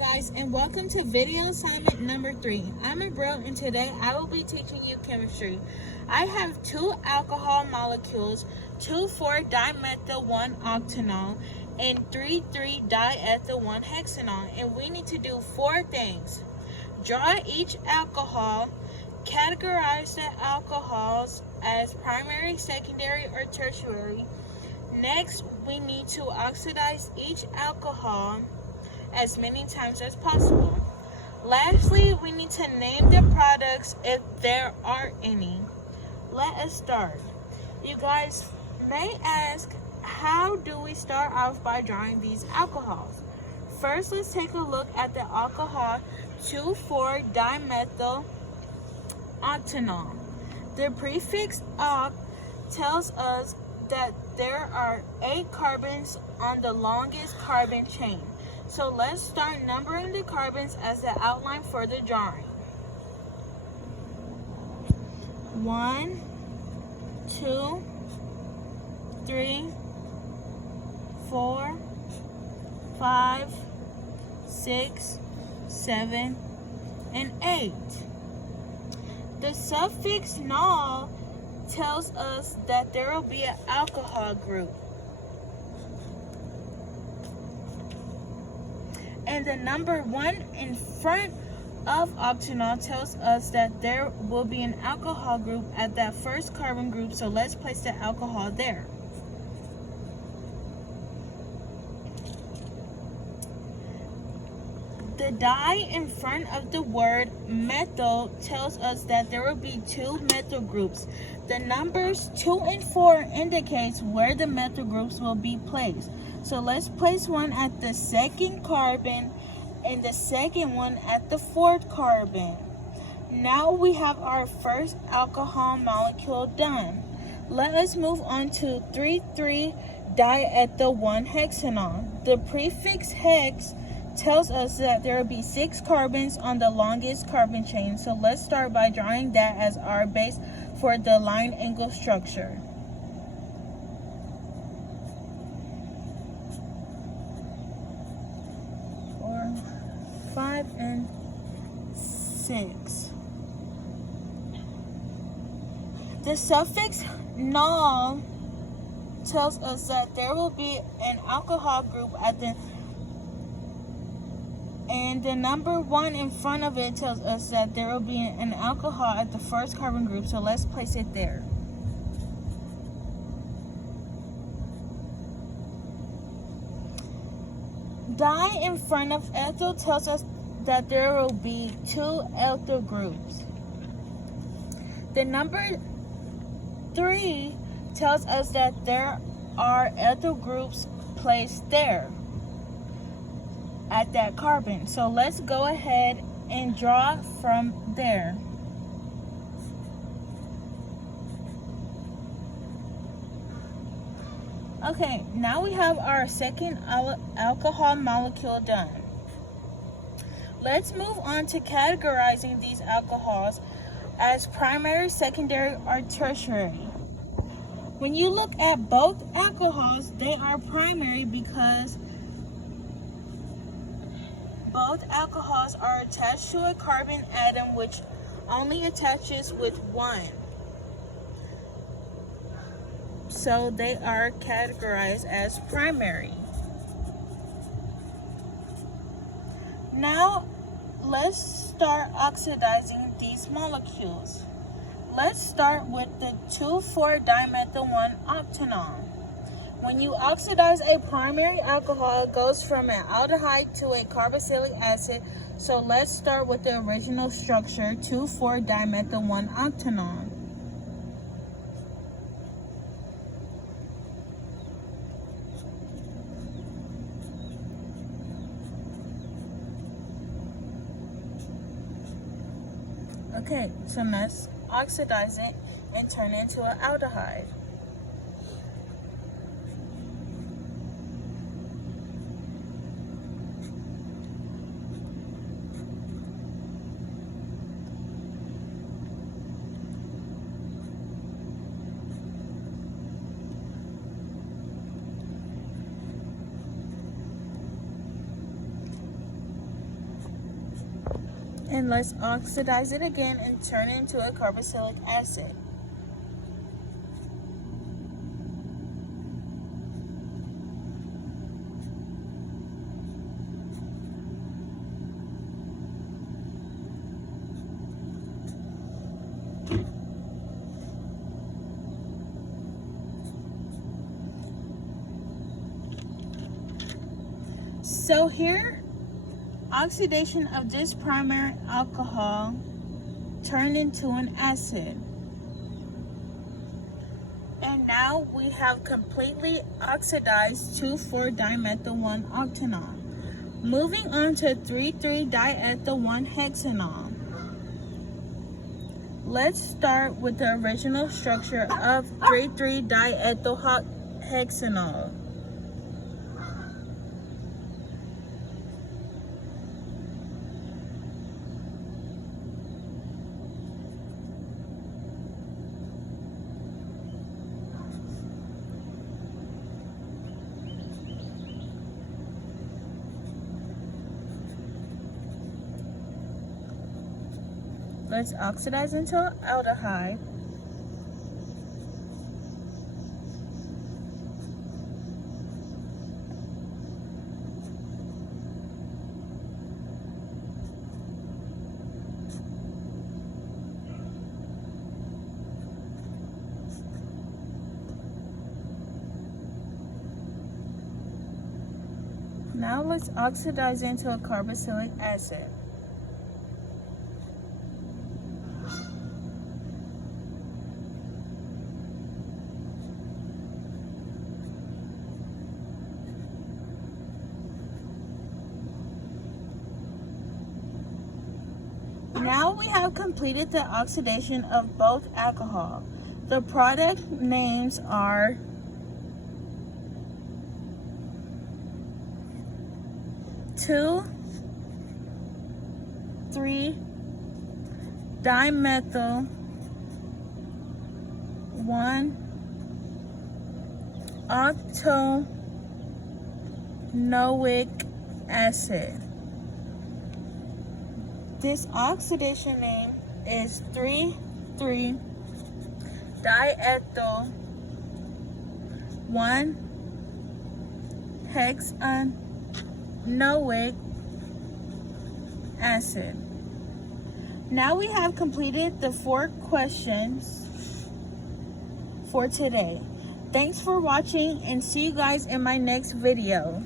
guys, and welcome to video assignment number 3. I'm Abril, and today I will be teaching you chemistry. I have 2 alcohol molecules, 2,4-dimethyl-1-octanol, and 3,3-diethyl-1-hexanol, and we need to do 4 things. Draw each alcohol, categorize the alcohols as primary, secondary, or tertiary. Next, we need to oxidize each alcohol as many times as possible. Lastly, we need to name the products if there are any. Let us start. You guys may ask, how do we start off by drawing these alcohols? First, let's take a look at the alcohol 2,4-dimethyl-octanol. The prefix "oct" tells us that there are 8 carbons on the longest carbon chain. So let's start numbering the carbons as the outline for the drawing. 1, 2, 3, 4, 5, 6, 7, and 8. The suffix "nol" tells us that there will be an alcohol group. And the number 1 in front of octanol tells us that there will be an alcohol group at that first carbon group, so let's place the alcohol there. The die in front of the word methyl tells us that there will be 2 methyl groups. The numbers 2 and 4 indicates where the methyl groups will be placed. So let's place one at the second carbon and the second one at the 4th carbon. Now we have our first alcohol molecule done. Let us move on to 3,3-diethyl-1-hexanol. The prefix hex tells us that there will be 6 carbons on the longest carbon chain. So let's start by drawing that as our base for the line angle structure. 4, 5, and 6. The suffix "nol" tells us that there will be an alcohol group and the number 1 in front of it tells us that there will be an alcohol at the first carbon group, so let's place it there. Die in front of ethyl tells us that there will be 2 ethyl groups. The number 3 tells us that there are ethyl groups placed there at that carbon. So let's go ahead and draw from there. Okay, now we have our second alcohol molecule done. Let's move on to categorizing these alcohols as primary, secondary, or tertiary. When you look at both alcohols, they are primary because both alcohols are attached to a carbon atom which only attaches with 1. So they are categorized as primary. Now let's start oxidizing these molecules. Let's start with the 2,4-dimethyl-1-octanol. When you oxidize a primary alcohol, it goes from an aldehyde to a carboxylic acid. So let's start with the original structure, 2,4-dimethyl-1-octanol. Okay, so let's oxidize it and turn it into an aldehyde. And let's oxidize it again and turn it into a carboxylic acid. So here, oxidation of this primary alcohol turned into an acid. And now we have completely oxidized 2,4-dimethyl-1-octanol. Moving on to 3,3-diethyl-1-hexanol. Let's start with the original structure of 3,3-diethyl-hexanol. Let's oxidize into aldehyde. Now let's oxidize into a carboxylic acid. Now we have completed the oxidation of both alcohol. The product names are 2,3-dimethyl-1-octanoic acid. This oxidation name is 3,3-diethyl-1-hexanoic acid. Now we have completed the 4 questions for today. Thanks for watching and see you guys in my next video.